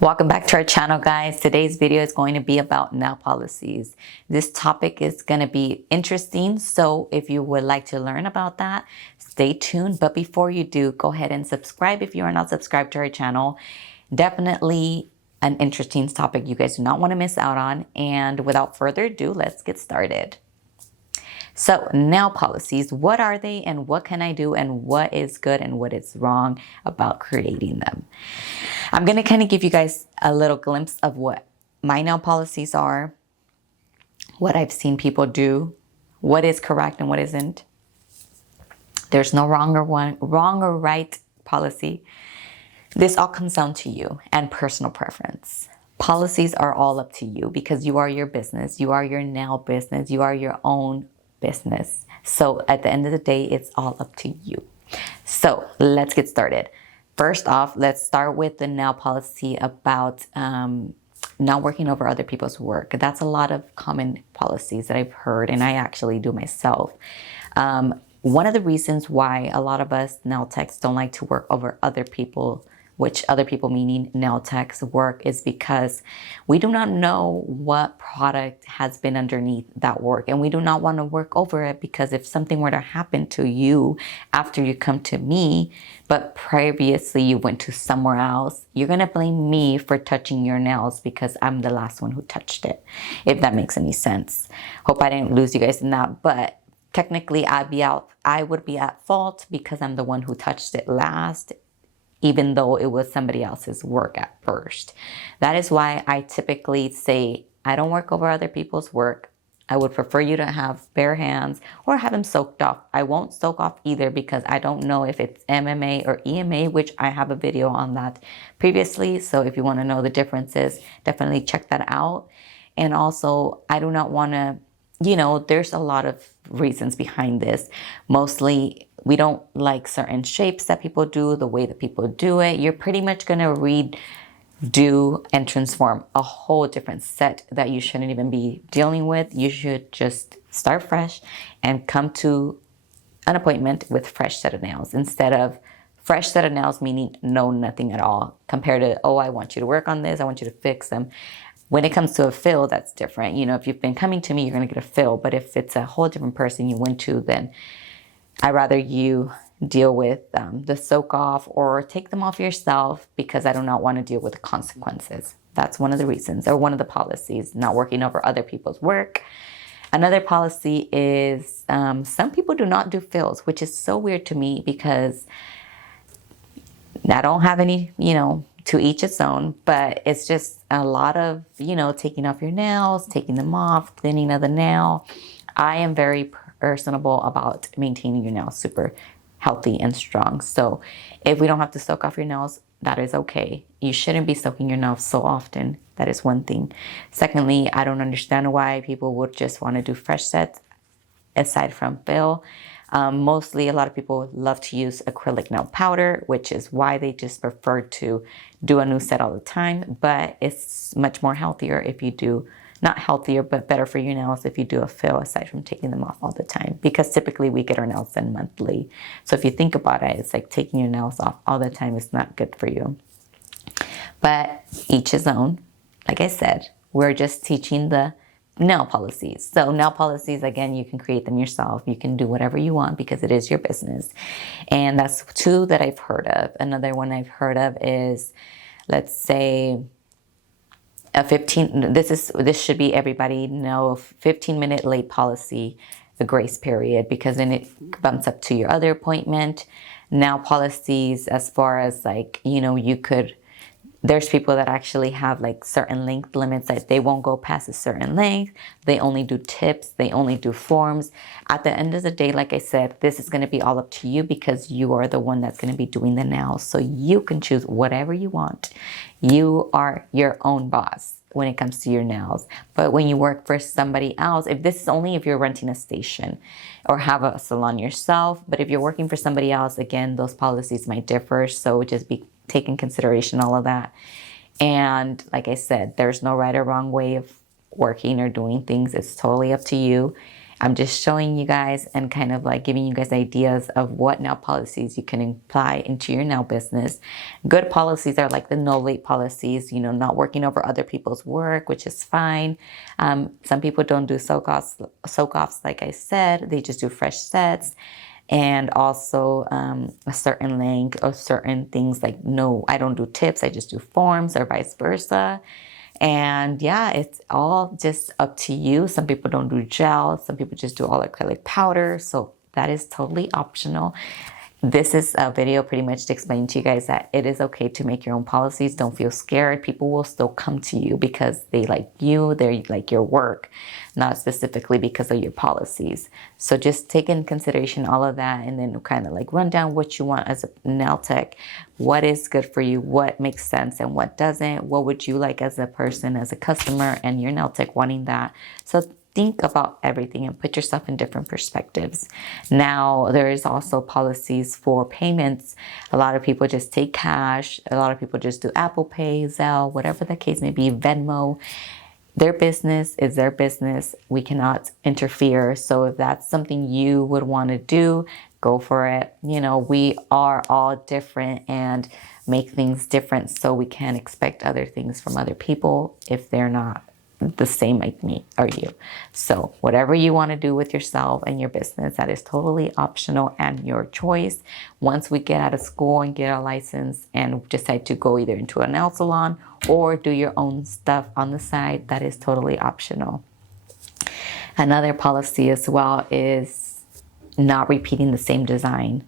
Welcome back to our channel, guys. Today's video is going to be about nail policies. This topic is going to be interesting, so if you would like to learn about that, stay tuned. But before you do, go ahead and subscribe if you are not subscribed to our channel. Definitely an interesting topic you guys do not want to miss out on. And without further ado, let's get started. So nail policies, what are they and what can I do and what is good and what is wrong about creating them? I'm going to kind of give you guys a little glimpse of what my nail policies are, what I've seen people do, what is correct and what isn't. There's no wrong or right policy. This all comes down to you and personal preference. Policies are all up to you because you are your business. You are your nail business. You are your own business. So at the end of the day, it's all up to you. So let's get started. First off, let's start with the nail policy about not working over other people's work. That's a lot of common policies that I've heard, and I actually do myself. One of the reasons why a lot of us nail techs don't like to work over other people, which other people meaning nail techs work, is because we do not know what product has been underneath that work, and we do not want to work over it, because if something were to happen to you after you come to me, but previously you went to somewhere else, you're going to blame me for touching your nails because I'm the last one who touched it, if that makes any sense. Hope I didn't lose you guys in that, but technically I would be at fault because I'm the one who touched it last, even though it was somebody else's work at first. That is why I typically say I don't work over other people's work. I would prefer you to have bare hands or have them soaked off. I won't soak off either because I don't know if it's MMA or EMA, which I have a video on that previously. So if you want to know the differences, definitely check that out. And also, I do not want to, there's a lot of reasons behind this. Mostly, we don't like certain shapes that people do, the way that people do it. You're pretty much going to redo and transform a whole different set that you shouldn't even be dealing with. You should just start fresh and come to an appointment with fresh set of nails instead of fresh set of nails, meaning nothing at all, compared to, oh, I want you to work on this, I want you to fix them. When it comes to a fill, that's different. If you've been coming to me, you're going to get a fill. But if it's a whole different person you went to, then I'd rather you deal with the soak off or take them off yourself, because I do not want to deal with the consequences. That's one of the reasons, or one of the policies, not working over other people's work. Another policy is some people do not do fills, which is so weird to me because I don't have any, to each its own, but it's just a lot of, taking off your nails, taking them off, thinning of the nail. I am very personable about maintaining your nails super healthy and strong. So if we don't have to soak off your nails, that is okay. You shouldn't be soaking your nails so often. That is one thing. Secondly, I don't understand why people would just want to do fresh sets aside from fill. Mostly, a lot of people love to use acrylic nail powder, which is why they just prefer to do a new set all the time. But it's much more healthier if you do, not healthier, but better for your nails if you do a fill aside from taking them off all the time. Because typically we get our nails done monthly. So if you think about it, it's like taking your nails off all the time is not good for you. But each his own. Like I said, we're just teaching the nail policies. So nail policies, again, you can create them yourself. You can do whatever you want because it is your business. And that's two that I've heard of. Another one I've heard of is, let's say, a 15, this should be everybody know, 15-minute late policy, the grace period, because then it bumps up to your other appointment. Nail policies, as far as there's people that actually have like certain length limits that they won't go past a certain length. They only do tips. They only do forms. At the end of the day, like I said, this is going to be all up to you because you are the one that's going to be doing the nails. So you can choose whatever you want. You are your own boss when it comes to your nails. But when you work for somebody else, if you're renting a station or have a salon yourself, but if you're working for somebody else, again, those policies might differ. So just take in consideration all of that. And like I said, there's no right or wrong way of working or doing things. It's totally up to you. I'm just showing you guys and kind of like giving you guys ideas of what nail policies you can apply into your nail business. Good policies are like the no late policies, you know, not working over other people's work, which is fine. Some people don't do soak-offs, like I said, they just do fresh sets. And also a certain length or certain things like, no, I don't do tips, I just do forms, or vice versa. And yeah, it's all just up to you. Some people don't do gel. Some people just do all acrylic powder. So that is totally optional. This is a video pretty much to explain to you guys that it is okay to make your own policies. Don't feel scared. People will still come to you because they like you, they like your work, not specifically because of your policies. So just take in consideration all of that and then kind of like run down what you want as a nail tech. What is good for you, what makes sense and what doesn't. What would you like as a person, as a customer, and your nail tech wanting that. So think about everything and put yourself in different perspectives. Now, there is also policies for payments. A lot of people just take cash. A lot of people just do Apple Pay, Zelle, whatever the case may be, Venmo. Their business is their business. We cannot interfere. So if that's something you would want to do, go for it. You know, we are all different and make things different. So we can't expect other things from other people if they're not the same like me or you. So whatever you want to do with yourself and your business, that is totally optional and your choice. Once we get out of school and get our license and decide to go either into a nail salon or do your own stuff on the side, that is totally optional. Another policy as well is not repeating the same design.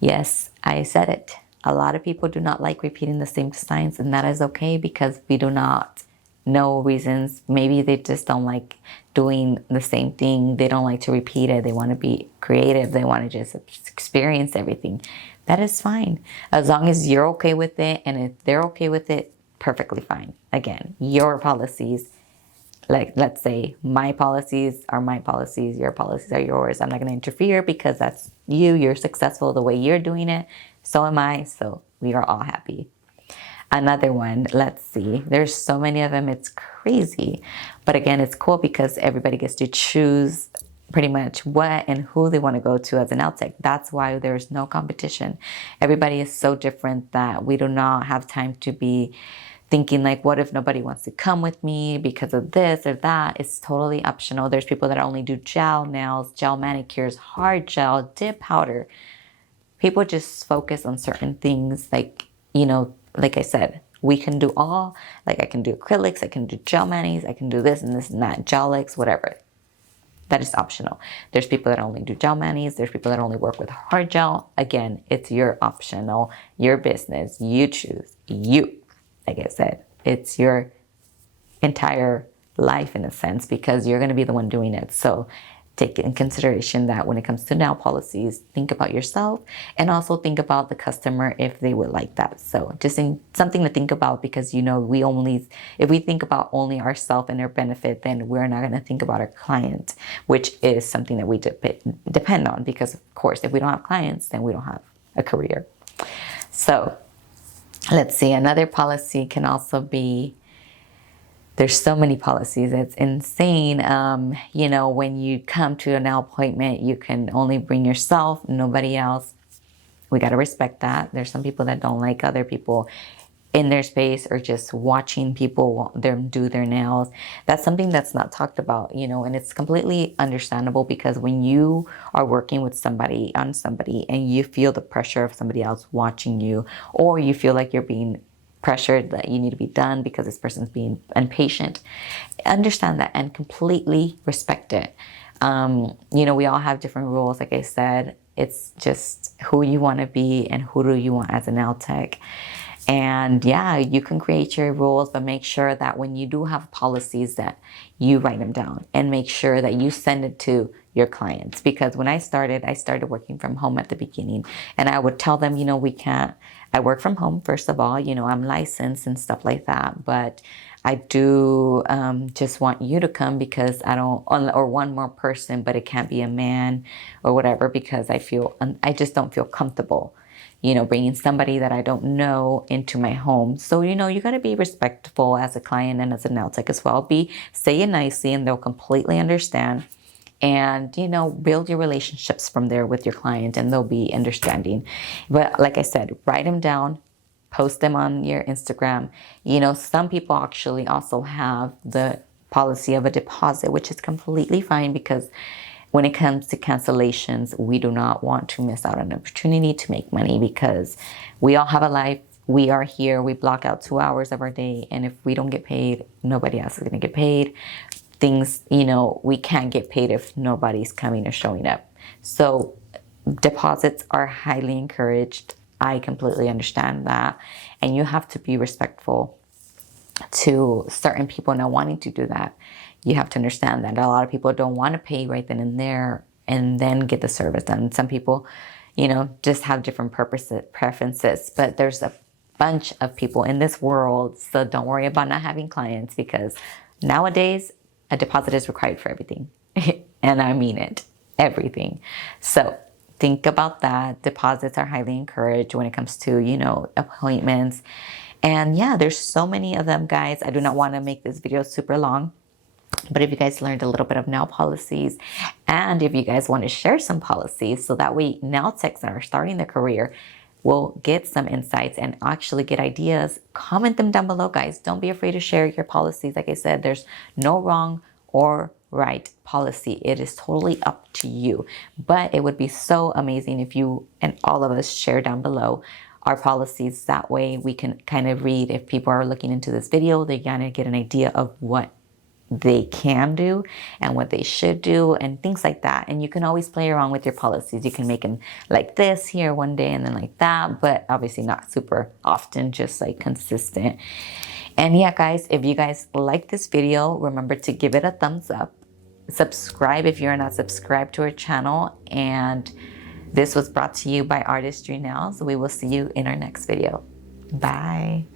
Yes, I said it. A lot of people do not like repeating the same designs, and that is okay because we do not know reasons. Maybe they just don't like doing the same thing. They don't like to repeat it. They want to be creative. They want to just experience everything. That is fine. As long as you're okay with it and if they're okay with it, perfectly fine. Again, your policies, like let's say my policies are my policies, your policies are yours. I'm not going to interfere because that's you. You're successful the way you're doing it. So am I. So we are all happy. Another one, let's see. There's so many of them, it's crazy. But again, it's cool because everybody gets to choose pretty much what and who they want to go to as an nail tech. That's why there's no competition. Everybody is so different that we do not have time to be thinking like, what if nobody wants to come with me because of this or that? It's totally optional. There's people that only do gel nails, gel manicures, hard gel, dip powder. People just focus on certain things like, you know, like I said, we can do all, like I can do acrylics, I can do gel manis, I can do this and this and that, gelics, whatever. That is optional. There's people that only do gel manis. There's people that only work with hard gel. Again, it's your optional, your business. You choose. You, like I said, it's your entire life in a sense because you're going to be the one doing it. So take in consideration that when it comes to nail policies, think about yourself and also think about the customer if they would like that. So just something to think about because, you know, if we think about only ourselves and their benefit, then we're not going to think about our client, which is something that we depend on because, of course, if we don't have clients, then we don't have a career. So let's see. Another policy can also be, there's so many policies. It's insane. You know, when you come to a nail appointment, you can only bring yourself, nobody else. We got to respect that. There's some people that don't like other people in their space or just watching people them do their nails. That's something that's not talked about, you know, and it's completely understandable because when you are working with somebody on somebody and you feel the pressure of somebody else watching you, or you feel like you're being pressured that you need to be done because this person's being impatient, understand that and completely respect it. You know, we all have different rules. Like I said, it's just who you want to be and who do you want as a nail tech. And yeah, you can create your rules, but make sure that when you do have policies that you write them down and make sure that you send it to your clients. Because when I started working from home at the beginning and I would tell them, you know, I work from home, first of all, you know, I'm licensed and stuff like that, but I do just want you to come because or one more person, but it can't be a man or whatever, because I just don't feel comfortable, you know, bringing somebody that I don't know into my home. So, you know, you got to be respectful as a client and as a nail tech as well. Say it nicely and they'll completely understand. and, you know, build your relationships from there with your client, and they'll be understanding. But like I said, write them down, post them on your Instagram. You know, some people actually also have the policy of a deposit, which is completely fine, because when it comes to cancellations, we do not want to miss out on an opportunity to make money, because we all have a life. We are here. We block out 2 hours of our day. And if we don't get paid, nobody else is going to get paid. Things, you know, we can't get paid if nobody's coming or showing up. So deposits are highly encouraged. I completely understand that. And you have to be respectful to certain people not wanting to do that. You have to understand that a lot of people don't want to pay right then and there and then get the service done. Some people, you know, just have different preferences, but there's a bunch of people in this world. So don't worry about not having clients, because nowadays a deposit is required for everything. And I mean it, everything. So think about that. Deposits are highly encouraged when it comes to, you know, appointments. And yeah, there's so many of them, guys. I do not want to make this video super long, but if you guys learned a little bit of nail policies, and if you guys want to share some policies, so that way nail techs that are starting their career will get some insights and actually get ideas, comment them down below, guys. Don't be afraid to share your policies. Like I said, there's no wrong or right policy. It is totally up to you. But it would be so amazing if you and all of us share down below our policies. That way we can kind of read, if people are looking into this video, they're gonna get an idea of what they can do and what they should do and things like that. And you can always play around with your policies. You can make them like this here one day and then like that, but obviously not super often, just like consistent. And yeah, guys, if you guys like this video, remember to give it a thumbs up. Subscribe if you're not subscribed to our channel. And this was brought to you by Artistry Nails. We will see you in our next video. Bye.